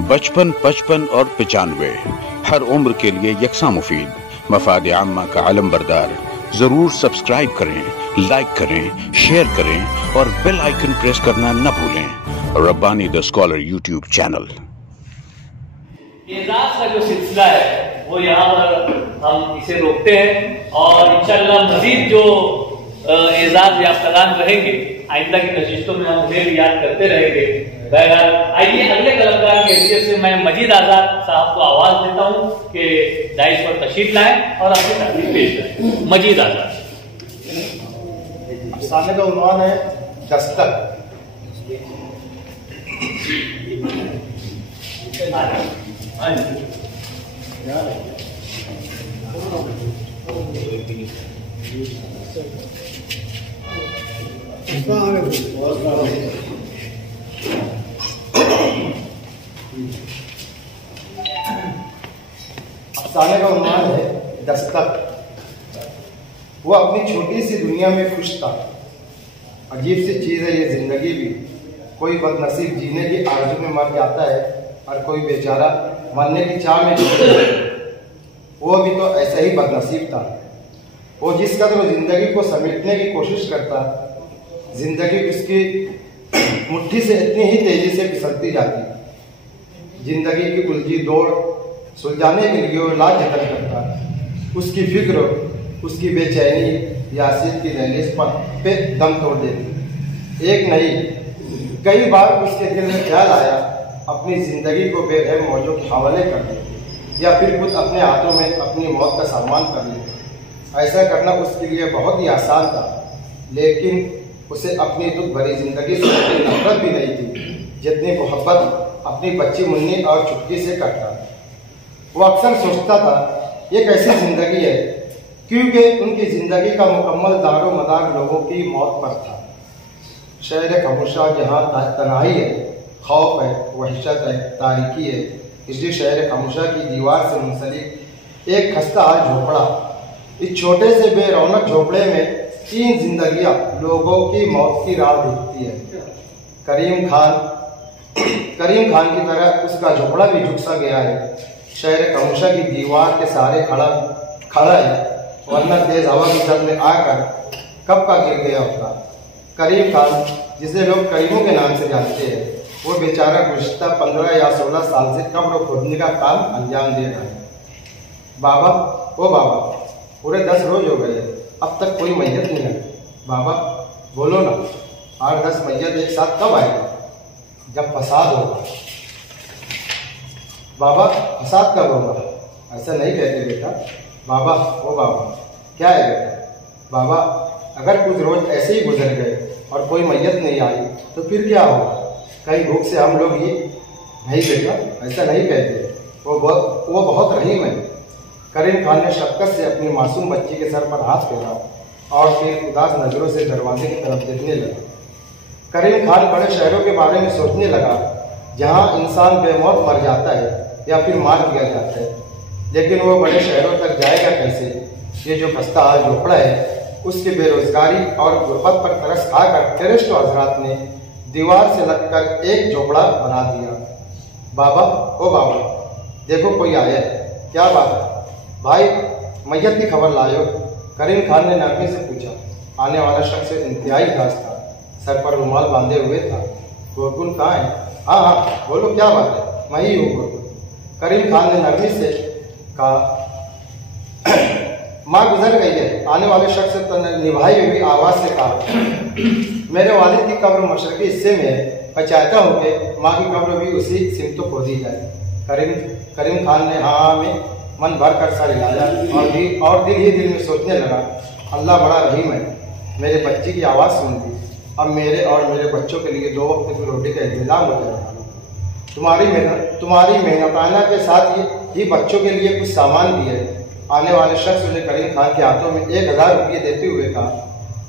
बचपन, 55 और 95 हर उम्र के लिए यकसा मुफीद। मफाद आम्मा का आलम बरदार। जरूर सब्सक्राइब करें, लाइक करें, शेयर करें और बेल आइकन प्रेस करना न भूलें। Rabbani the scholar YouTube channel. एजाज का जो सिलसिला है वो यहाँ पर हम इसे रोकते हैं और इंशाअल्लाह मजीद जो एजाज याफ्तागान रहेंगे आइंदा की नशिस्तों में हम उन्हें भी याद करते रहेंगे। बहरहाल आइए अगले कलाकार के हैसियत से मैं मजीद आजाद साहब को आवाज देता हूँ कि दाइश पर तशरीफ लाएं और अपनी तकलीफ पेश करें। मजीद आजाद। अफसाने का उन्वान है दस्तक। अफसाने का उन्वान है दस्तक। वो अपनी छोटी सी दुनिया में खुश था। अजीब सी चीज़ है ये जिंदगी भी। कोई बदनसीब जीने की आरज़ू में मर जाता है और कोई बेचारा मरने की चाह में। वो भी तो ऐसा ही बदनसीब था। वो जिस कदर जिंदगी को समेटने की कोशिश करता, जिंदगी उसकी मुट्ठी से इतनी ही तेजी से फिसलती जाती। जिंदगी की उलझी दौड़ सुलझाने के लिए वो लाजतन करता। उसकी फिक्र, उसकी बेचैनी यासीत की दहलीज पर पे दम तोड़ देती। एक नहीं कई बार उसके दिल में ख्याल आया अपनी जिंदगी को बेरहम मौजों के हवाले कर दे या फिर खुद अपने हाथों में अपनी मौत का सामान कर ले। ऐसा करना उसके लिए बहुत ही आसान था, लेकिन उसे अपनी दुख भरी जिंदगी से इतनी नफरत भी नहीं थी जितनी मोहब्बत अपनी बच्ची मुन्नी और चुटकी से करता। वो अक्सर सोचता था ये कैसी जिंदगी है, क्योंकि उनकी जिंदगी का मुकम्मल दारो मदार लोगों की मौत पर था। शहर खामोशा जहाँ तन्हाई है, खौफ है, वहशत है, तारीकी है, इसी शहर खामोशा की दीवार से मुंसलिक एक खस्ता हाल झोपड़ा। इस छोटे से बेरौनक झोपड़े में 3 जिंदगियां लोगों की मौत की राह देखती है। करीम खान की तरह उसका झोपड़ा भी झुक सा गया है। शहर खामोशा की दीवार के सहारे खड़ा है, वरना तेज हवा की जद में आकर कब का गिर गया होता। करीम खान, जिसे लोग करीमों के नाम से जानते हैं, वो बेचारा गुज़िश्ता 15 या 16 साल से कब्र खोदने का काम अंजाम दे रहा है। बाबा, ओ बाबा, पूरे 10 रोज हो गए, अब तक कोई मैयत नहीं है। बाबा बोलो ना, 8-10 मैयत एक साथ कब आएगा? जब फसाद होगा। बाबा फसाद कब होगा? ऐसा नहीं कहते बेटा। बाबा, ओ बाबा, क्या है बेटा? बाबा, अगर कुछ रोज ऐसे ही गुजर गए और कोई मैयत नहीं आई तो फिर क्या होगा? कहीं भूख से हम लोग ही नहीं बेटा, ऐसा नहीं कहते। वो बहुत रहीम है। करीम खान ने शक्कत से अपनी मासूम बच्ची के सर पर हाथ फेरा और फिर उदास नजरों से दरवाजे की तरफ देखने लगा। करीम खान बड़े शहरों के बारे में सोचने लगा, जहां इंसान बेमौत मर जाता है या फिर मार दिया जाता है। लेकिन वो बड़े शहरों तक जाएगा कैसे? ये जो खस्ता हाल झोपड़ा है, उसकी बेरोजगारी और गुर्बत पर तरस खाकर टेररिस्ट हजरात ने दीवार से लगकर एक झोपड़ा बना दिया। बाबा, ओ बाबा, देखो कोई आया है। क्या बात है भाई, मैयत की खबर लायो? करीम खान ने नरमी से पूछा। आने वाला शख्स इंतहाई खास था, सर पर रुमाल बांधे हुए था। गुरगुन कहाँ है? हाँ हाँ बोलो, क्या बात है? मैं ही हूँ गुरगुन। करीम खान ने नरमी से कहा। माँ गुजर गई है। आने वाले शख्स ने निभाई हुई आवाज से कहा। मेरे वालिद की कब्र मशरकी हिस्से में है, मैं चाहता हूँ कि माँ की कब्र भी उसी सिमत को खोदी जाए। करीम खान ने हाँ में मन भर कर सर हिलाया और दिल ही दिल में सोचने लगा, अल्लाह बड़ा रहीम है, मेरे बच्ची की आवाज़ सुन ली। अब मेरे और मेरे बच्चों के लिए 2 वक्त की रोटी का इंतजाम हो जाएगा। तुम्हारी मेहनताना के साथ ही बच्चों के लिए कुछ सामान भी है। आने वाले शख्स ने करीम खान के हाथों में 1000 रुपये देते हुए कहा।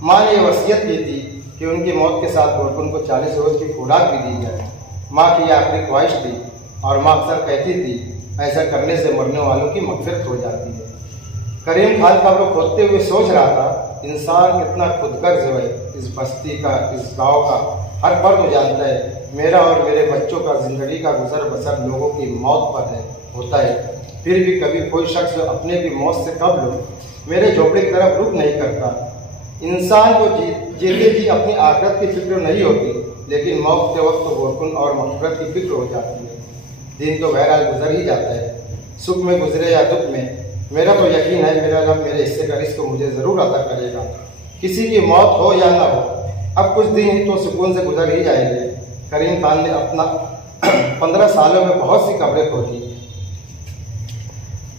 माँ ने यह वसीयत की थी कि उनकी मौत के साथ गुरगुन को 40 रोज की खुराक भी दी जाए। माँ की यह आखिरी ख्वाहिश थी और माँ अक्सर कहती थी, ऐसा करने से मरने वालों की मगफिरत हो जाती है। करीम खान कब्र खोदते हुए सोच रहा था इंसान कितना खुदगर्ज है। इस बस्ती का, इस गांव का हर फर्द जानता है मेरा और मेरे बच्चों का जिंदगी का गुजर बसर लोगों की मौत पर है होता है। फिर भी कभी कोई शख्स अपने की मौत से कब्ल मेरे झोपड़ी की तरफ रुख नहीं करता। इंसान को जीते जी अपनी आखिरत की फिक्र नहीं होती, लेकिन मौत के वक्त गोरकुन और मग़फ़िरत की फिक्र हो जाती है। दिन तो बहरहाल गुजर ही जाता है, सुख में गुजरे या दुख में। मेरा तो यकीन है मेरा रब मेरे हिस्से का रिज़्क़ मुझे ज़रूर अता करेगा। किसी की मौत हो या ना हो, अब कुछ दिन ही तो सुकून से गुजर ही जाएंगे। करीम खान ने अपना 15 सालों में बहुत सी कब्रें खोदी,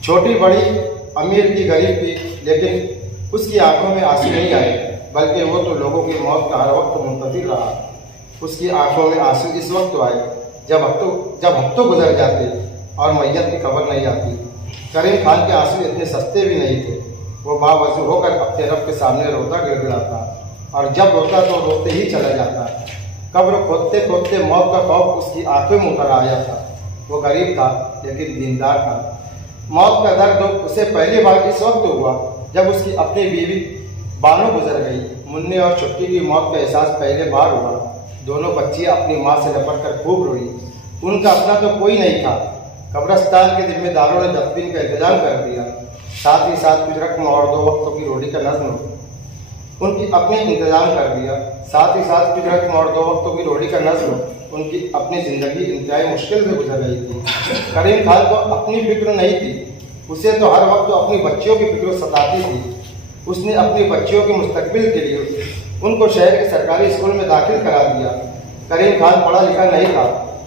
छोटी बड़ी, अमीर की, गरीब की, लेकिन उसकी आंखों में आंसू नहीं आए, बल्कि वो तो लोगों की मौत का हर वक्त मुंतज़िर रहा। उसकी आंखों में आंसू इस वक्त आए जब हफ्तों गुजर जाते और मैयत की खबर नहीं आती। करीम खान के आंसू इतने सस्ते भी नहीं थे। वो बावजू होकर अपने रब के सामने रोता गिड़गिड़ाता, और जब रोता तो रोते ही चला जाता। कब्र खोदते खोदते मौत का खौफ उसकी आंखों में उतर आया था। वो गरीब था लेकिन दीनदार था। मौत का दर्द उसे पहली बार इस वक्त हुआ जब उसकी अपनी बीवी बानो गुजर गई। मुन्नी और छुट्टी की मौत का एहसास पहले बार हुआ। दोनों बच्चियां अपनी माँ से लपट कर खूब रोई। उनका अपना तो कोई नहीं था। कब्रिस्तान के जिम्मेदारों ने दफन का इंतजाम कर दिया, साथ ही साथ कुछ रकम और 2 वक्तों की रोटी का नज्म उनकी अपने इंतजाम कर दिया। साथ ही साथ कुछ रकम और 2 वक्तों की रोटी का नज्म उनकी अपनी जिंदगी इंतहाई मुश्किल से गुजर रही थी। करीम खान को अपनी फिक्र नहीं थी, उसे तो हर वक्त अपनी बच्चियों की फिक्र सताती थी। उसने अपनी बच्चियों के मुस्तकबिल के लिए उनको शहर के सरकारी स्कूल में दाखिल करा दिया। करीम खान पढ़ा लिखा नहीं था,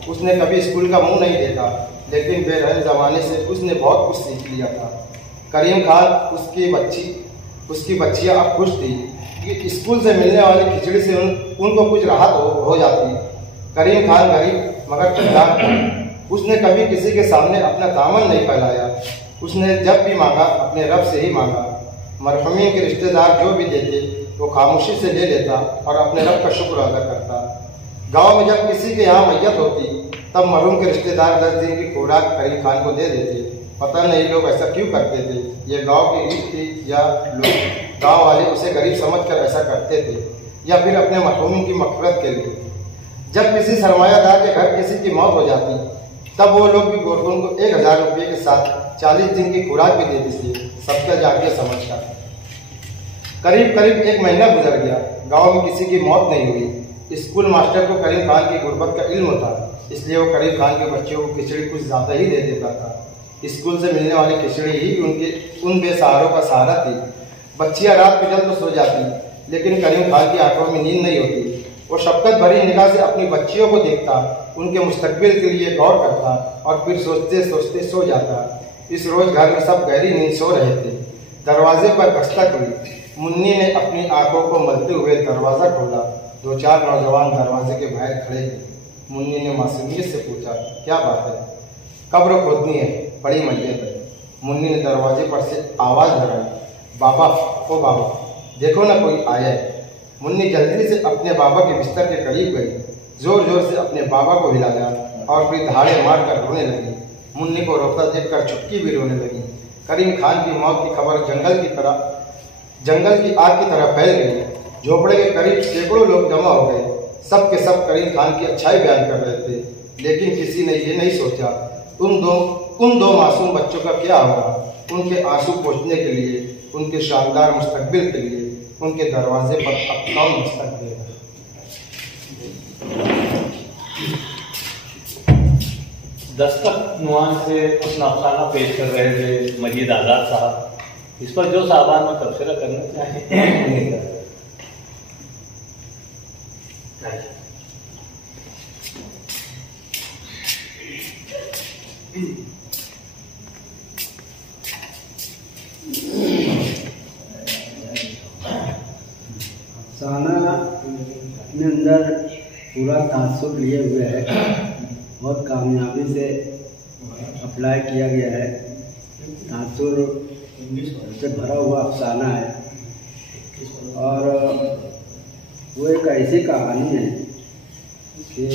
उसने कभी स्कूल का मुंह नहीं देखा, लेकिन बेरहम ज़माने से उसने बहुत कुछ सीख लिया था। करीम खान उसकी बच्चियां अब खुश थी कि स्कूल से मिलने वाली खिचड़ी से उनको कुछ राहत हो जाती। करीम खान गरीब मगर किरदार था। उसने कभी किसी के सामने अपना दामन नहीं फैलाया। उसने जब भी मांगा अपने रब से ही मांगा। मरहूमीन के रिश्तेदार जो भी देते वो खामोशी से ले लेता और अपने रब का शुक्र अदा करता। गांव में जब किसी के यहाँ मैयत होती तब मरहूम के रिश्तेदार 10 दिन की खुराक करीम खान को दे देते। पता नहीं लोग ऐसा क्यों करते थे, ये गांव की रीत थी या लोग गांव वाले उसे गरीब समझकर ऐसा करते थे, या फिर अपने मरहूम की मग़फ़िरत के लिए। जब किसी सरमायादार के घर किसी की मौत हो जाती तब वो लोग भी गोरकुन को 1000 रुपये के साथ 40 दिन की खुराक भी देते थे, सबका जाके समझकर। करीब 1 महीना गुजर गया, गांव में किसी की मौत नहीं हुई। स्कूल मास्टर को करीम खान की गुर्बत का इल्म था, इसलिए वो करीम खान के बच्चों को खिचड़ी कुछ ज़्यादा ही दे देता था। स्कूल से मिलने वाली खिचड़ी ही उन बेसहारों का सहारा थी। बच्चियां रात को जल्द तो सो जाती, लेकिन करीम खान की आंखों में नींद नहीं होती। वो शफ़क़त भरी निगाह से अपनी बच्चियों को देखता, उनके मुस्तकबिल के लिए गौर करता और फिर सोचते सोचते सो जाता। इस रोज घर में सब गहरी नींद सो रहे थे। दरवाजे पर दस्तक हुई। मुन्नी ने अपनी आंखों को मलते हुए दरवाज़ा खोला। 2-4 नौजवान दरवाजे के बाहर खड़े थे। मुन्नी ने मासूमियत से पूछा, क्या बात है? कब्र खोदनी है, बड़ी मैयत है। मुन्नी ने दरवाजे पर से आवाज़ लगाई, बाबा, ओ बाबा, देखो ना कोई आया है। मुन्नी जल्दी से अपने बाबा के बिस्तर के करीब गई, जोर जोर से अपने बाबा को हिलाया और फिर दहाड़े मार कर रोने लगी। मुन्नी को रोता देखकर छुटकी भी रोने लगी। करीम खान की मौत की खबर जंगल की आग की तरह फैल गई। झोपड़े के करीब सैकड़ों लोग जमा हो गए। सब के सब करीम खान की अच्छाई बयान कर रहे थे, लेकिन किसी ने ये नहीं सोचा उन दो मासूम बच्चों का क्या होगा। उनके आंसू पोंछने के लिए, उनके शानदार मुस्तकबिल के लिए उनके दरवाजे पर अब कौन दस्तक देगा। दस्तक नुआन से अपना अफसाना पेश कर रहे थे मजीद आज़ाद साहब। इस पर जो साहबान में तबसरा करना चाहें। अफसाना के अंदर पूरा तासुर लिए हुए है, बहुत कामयाबी से अप्लाई किया गया है। तासुर से भरा हुआ अफसाना है और वो एक ऐसी कहानी है कि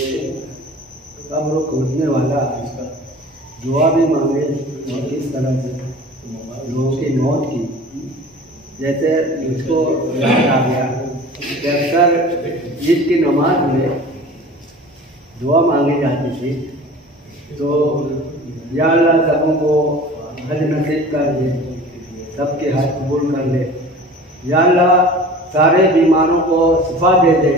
कब्र खोदने वाला दुआ भी मांगे और किस तरह से लोगों की मौत की जैसे मुझको याद आ गया कि अक्सर ईद की नमाज में दुआ मांगी जाती थी, तो या अल्लाह सबों को हज नसीब कर दे, सबके हज कबूल कर ले, या अल्लाह सारे बीमारों को शिफा दे दे।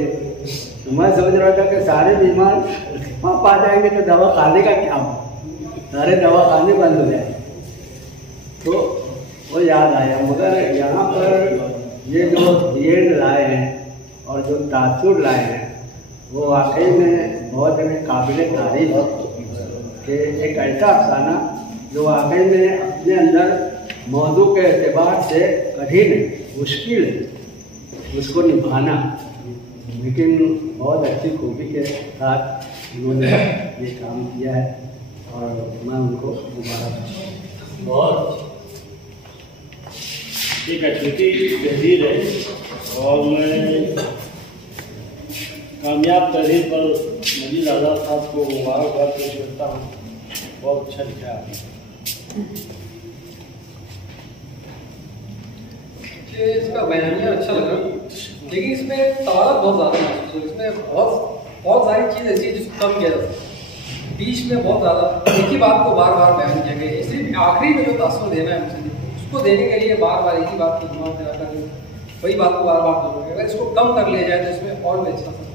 तो मैं सोच रहा था कि सारे बीमार शिफा पा जाएंगे तो दवा खाने का क्या हो, सारे दवा खाने बंद हो जाएंगे। तो वो याद आया। मगर यहाँ पर ये जो भेड़ लाए हैं और जो तासुर लाए हैं वो वाकई में बहुत काबिल तारीफ है कि एक ऐसा अफसाना जो वाकई में अपने अंदर मौजू के एतबार से कठिन है, मुश्किल है उसको निभाना, लेकिन बहुत अच्छी खूबी के साथ उन्होंने ये काम किया है और मैं उनको मुबारक। बहुत एक अतिथि तहरीर है और मैं कामयाब तहरीर पर मजीद आज़ाद साहब को मुबारकबाद पेश करता हूँ। बहुत अच्छा लिखा है। इसका बयानिया अच्छा लगा, लेकिन इसमें तवारत बहुत ज़्यादा महसूस हुई। इसमें बहुत सारी चीज़ ऐसी है जिसको कम किया जा सकता, बीच में बहुत ज़्यादा एक ही बात को बार बार बयान किया गया। इसलिए आखिरी में जो तासुर देना है मुझे, उसको देने के लिए बार बार एक ही बात को दिमाग में रखा गया, वही बात को बार बार बोलोगे। अगर इसको कम कर लिया जाए तो इसमें और भी अच्छा सकता है।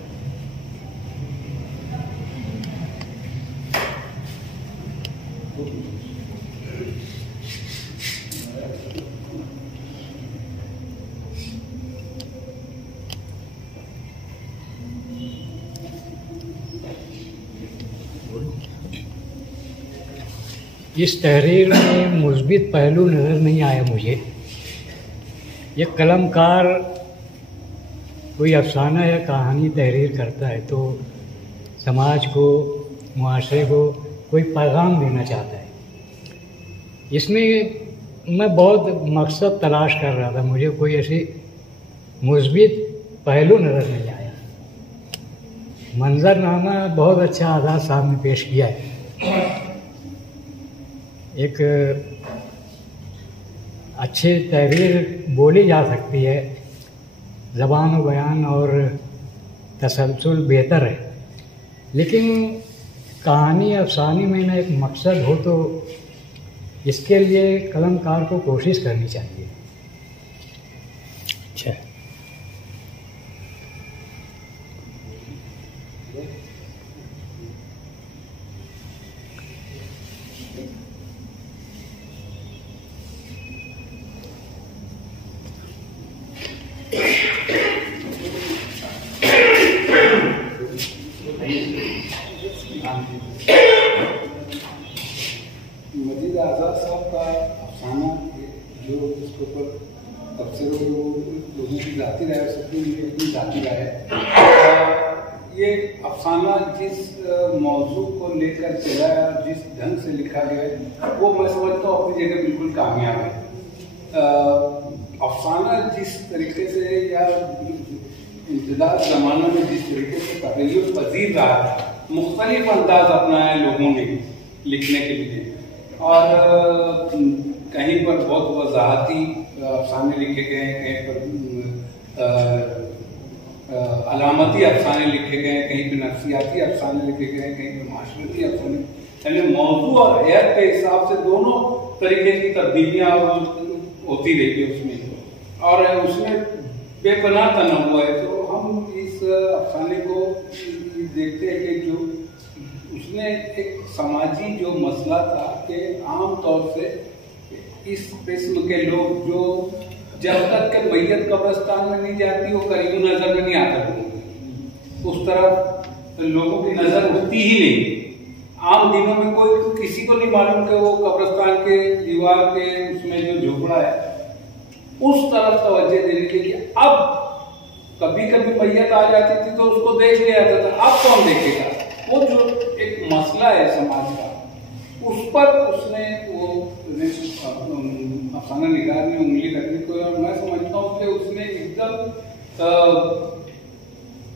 इस तहरीर में मुस्बित पहलू नज़र नहीं आया मुझे। ये कलमकार कोई अफसाना या कहानी तहरीर करता है तो समाज को, मुआशरे को कोई पैगाम देना चाहता है। इसमें मैं बहुत मकसद तलाश कर रहा था, मुझे कोई ऐसी मुस्बित पहलू नज़र नहीं आया। मंजरनामा बहुत अच्छा आज़ाद साहब ने पेश किया है। एक अच्छी तहरीर बोली जा सकती है, ज़बान व बयान और तसलसल बेहतर है, लेकिन कहानी अफसाने में ना एक मकसद हो तो इसके लिए कलमकार को कोशिश करनी चाहिए। अच्छा, मजीद आज़ाद साहब का अफसाना जो इसके ऊपर तबसरों लोगों की जाती राय, सबकी अपनी जाती राय है। ये अफसाना जिस मौजू को लेकर चला है और जिस ढंग से लिखा गया है वो मैं समझता हूँ अपनी जगह बिल्कुल कामयाब है। अफसाना जिस तरीके से या इंतजार ज़माना में जिस तरीके से तग़य्युर पजीर रहा है, मुख्तलिफ अंदाज अपनाया लोगों ने लिखने के लिए, और कहीं पर बहुत वजाहती अफसाने लिखे गए, कहीं पर अलामती अफसाने लिखे गए, कहीं पर नफ्सियाती अफसाने लिखे गए, कहीं पर माशरती अफसाने, यानी मौजू और हैत के हिसाब से दोनों तरीके की तब्दीलियाँ होती रहती है उसमें, और उसमें बेपनाह तनव्वुर है। तो हम इस अफसाने को देखते हैं कि जो उसने एक समाजी जो मसला था कि आम तौर से इस किस्म के लोग जो जब तक के मैयत कब्रिस्तान में नहीं जाती वो करीब नजर में नहीं आता, उस तरफ लोगों की नजर उठती ही नहीं। आम दिनों में कोई किसी को नहीं मालूम कि वो कब्रिस्तान के दीवार के उसमें जो झोपड़ा है उस तरफ तवज्जो देने के लिए। अब कभी कभी मैयत आ जाती थी तो उसको देख लिया जाता था, अब कौन देखेगा? वो जो एक मसला है समाज का, उस पर उसने वो अफसाना निगार में उंगली रखने को, और मैं समझता हूँ कि उसने एकदम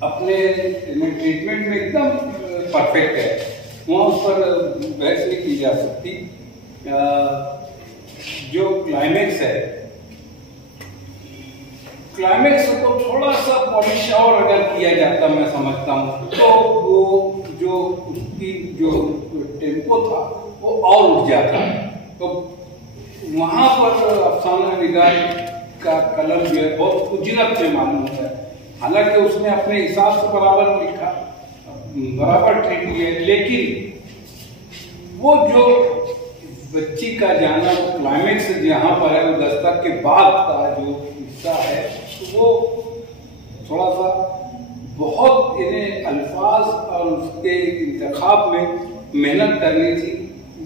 अपने ट्रीटमेंट में एकदम परफेक्ट है। वहाँ उस पर बहस नहीं की जा सकती। जो क्लाइमेक्स है क्लाइमेक्स को थोड़ा सा पॉलिश और अगर किया जाता, मैं समझता हूँ, तो वो जो उसकी जो टेम्पो था वो और उठ जाता। तो वहाँ पर अफसाना निगार का कलम जो है बहुत उजलत से मालूम होता है। हालांकि उसने अपने हिसाब से बराबर लिखा, बराबर ट्रीट किया, लेकिन वो जो बच्ची का जाना क्लाइमेक्स जहाँ पर है, वो दस्तक के बाद का जो हिस्सा है, तो वो थोड़ा सा बहुत इन्हें अल्फाज और उसके इंतखाब में मेहनत करनी थी।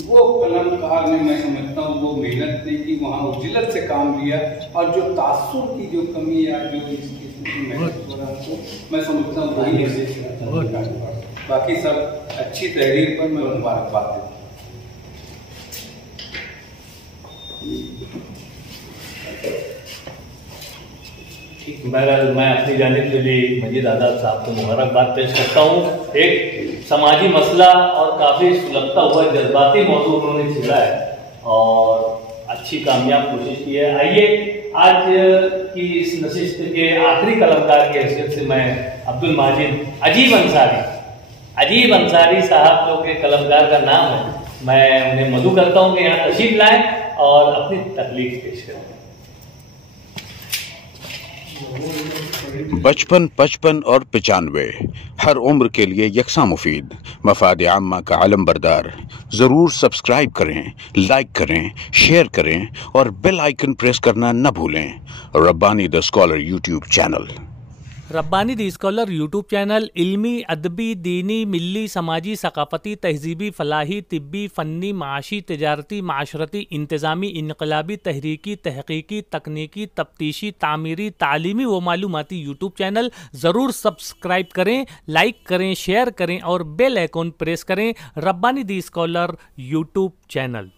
वो कलमकार ने, मैं समझता हूँ, वो मेहनत नहीं की, वहाँ उजलत से काम लिया। और जो तासुर की जो कमी या जो इसकी मेहनत हो रहा है, मैं समझता हूँ वही। बाकी सब अच्छी तहरीर पर मैं मुबारकबाद देता हूँ। बहरहाल मैं अपनी जानिब से भी मजीद आज़ाद साहब को मुबारकबाद पेश करता हूँ। एक समाजी मसला और काफ़ी सुलगता हुआ जज्बाती मौजूद उन्होंने छेड़ा है और अच्छी कामयाब कोशिश की है। आइए आज की इस नशिस्त के आखिरी कलमकार की हैसियत से मैं अब्दुल माजिद अजीब अंसारी साहब जो के कलमकार का नाम है, मैं उन्हें मदू करता हूँ कि यहाँ तशरीफ लाएं और अपनी तकलीफ पेश करें। बचपन, 55 और 95 हर उम्र के लिए यकसा मुफीद, मफाद आम्मा का आलम बरदार। जरूर सब्सक्राइब करें, लाइक करें, शेयर करें और बेल आइकन प्रेस करना न भूलें। Rabbani the scholar YouTube channel. Rabbani the scholar YouTube channel इल्मी, अदबी, दीनी, मिल्ली, समाजी, सकाफती, तहजीबी, फलाही, तिब्बी, फ़न्नी, माशी, तिजारती, माशरती, इंतज़ामी, इनकलाबी, तहरीकी, तहकीकी, तकनीकी, तफ्तीशी, तामीरी, तालीमी व मालूमाती यूट्यूब चैनल। ज़रूर सब्सक्राइब करें, लाइक करें, शेयर करें और बेल आइकन प्रेस करें। Rabbani the scholar YouTube channel.